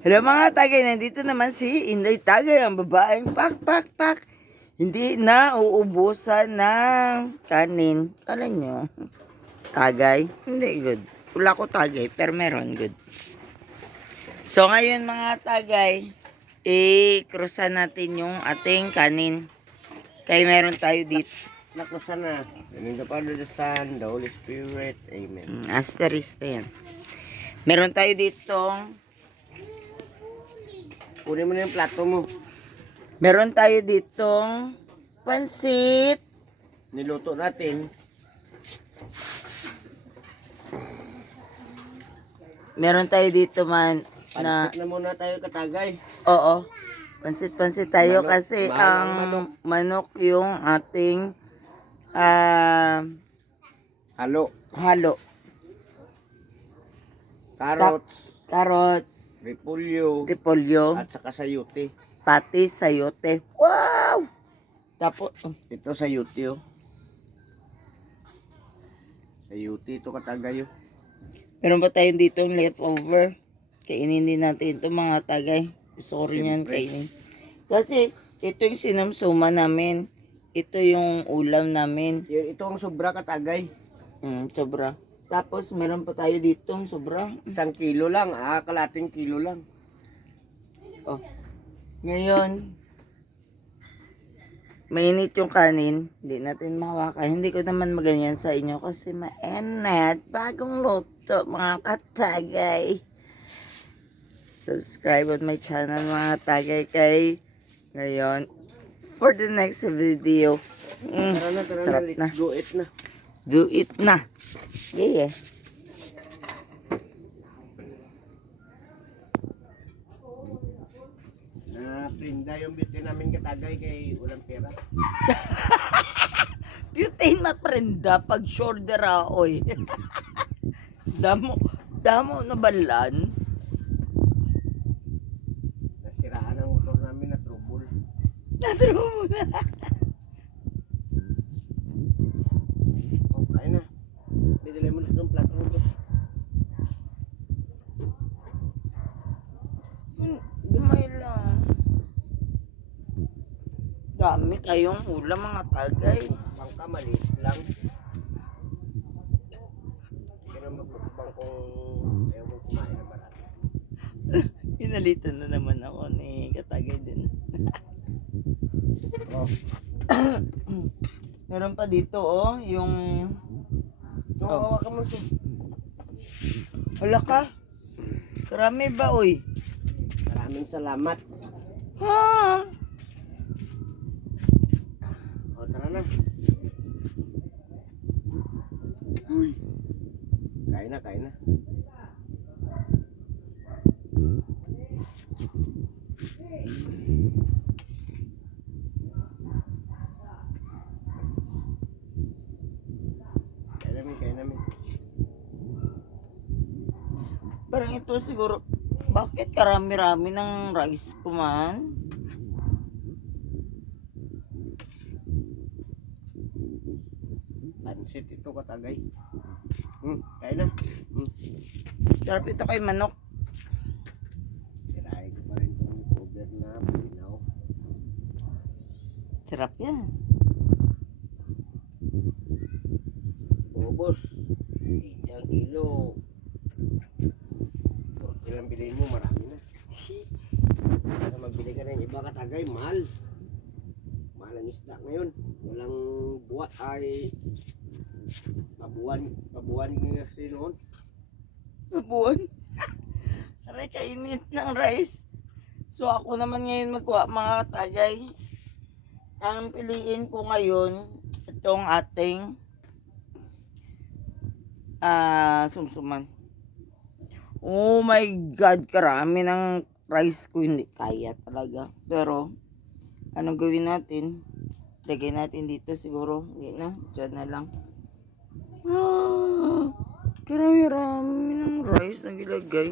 Hello mga tagay, nandito naman si Inday Tagay, ang babaeng pak. Hindi na uubusan ng kanin. Alam nyo, tagay, hindi good. Wala ko tagay, pero meron good. So ngayon mga tagay, i-crossan natin yung ating kanin. Kaya meron tayo dito. Nakusan na. In the Father, the Son, the Holy Spirit. Amen. Asterisk na yan. Meron tayo ditong Kunin mo na yung plato mo. Meron tayo ditong pansit. Niluto natin. Meron tayo dito man na Pansit na muna tayo katagay. oo. Pansit tayo Manok. kasi Mahal ang ang manok yung ating Halo. Carrots. carrots, repolyo, At saka sayuti. pati sayote. Wow! Tapos Ito sayuti oh. Sayuti ito katagay oh. meron pa tayo dito yung leftover. Kainin din natin ito mga tagay. Sorry niyan Siyempre. kainin. Kasi ito yung sinamsuma namin. Ito yung ulam namin. Ito ang sobra katagay. Sobra. Tapos meron pa tayo dito sobra. 1 kilo lang. Kalating kilo lang. Oh. Ngayon, mainit yung kanin. Hindi natin mahawakan. Hindi ko naman maganyan sa inyo kasi mainit. Bagong luto mga katagay. Subscribe on my channel mga tagay kay. Ngayon, for the next video. Tara Sarap na. na. Let's go eat na. Do it na. Yeah. Prinda yung bitin namin katagay kay walang pera. Butane maprenda pag shoulder oy. damo na balan. Nasiraan ang motor namin na trouble. Nadro mo na. Oh, kain na. Bidili mo na itong plato mo. Dumay lang. Dami kayong ulam mga tagay. Bangka maliit lang. Hindi na magpapang kung ayaw mo kumain na marami. Pinalitan na naman ako ni katagay din. Oh. Meron pa dito oh, yung Hawakan mo ito. wala ka. Karami ba oy? Maraming salamat. Ha? O, tara na. Uy. Kain na. Kain namin. Parang ito siguro, bakit karami-rami ng rice ko man? Pansit ito katagay. Kain na. Sarap ito kay manok. Sirahin ko pa rin itong cover na pinaw. Sarap yan. Ubos. Isang kilo. Ilang bilhin mo, marami na. Kaya magbili ka ng iba katagay, mahal. Mahal ang isda ngayon. Walang buwan ay pabuwan kasi noon. Nabuan. Aray, kainit ng rice. So ako naman ngayon magkuha mga tagay. Ang piliin ko ngayon, itong ating sumsuman. Oh my God, karami ng rice ko. Hindi kaya talaga. Pero, anong gawin natin? Lagay natin dito siguro. Hindi na, dyan na lang. Karami-rami ng rice na gilagay.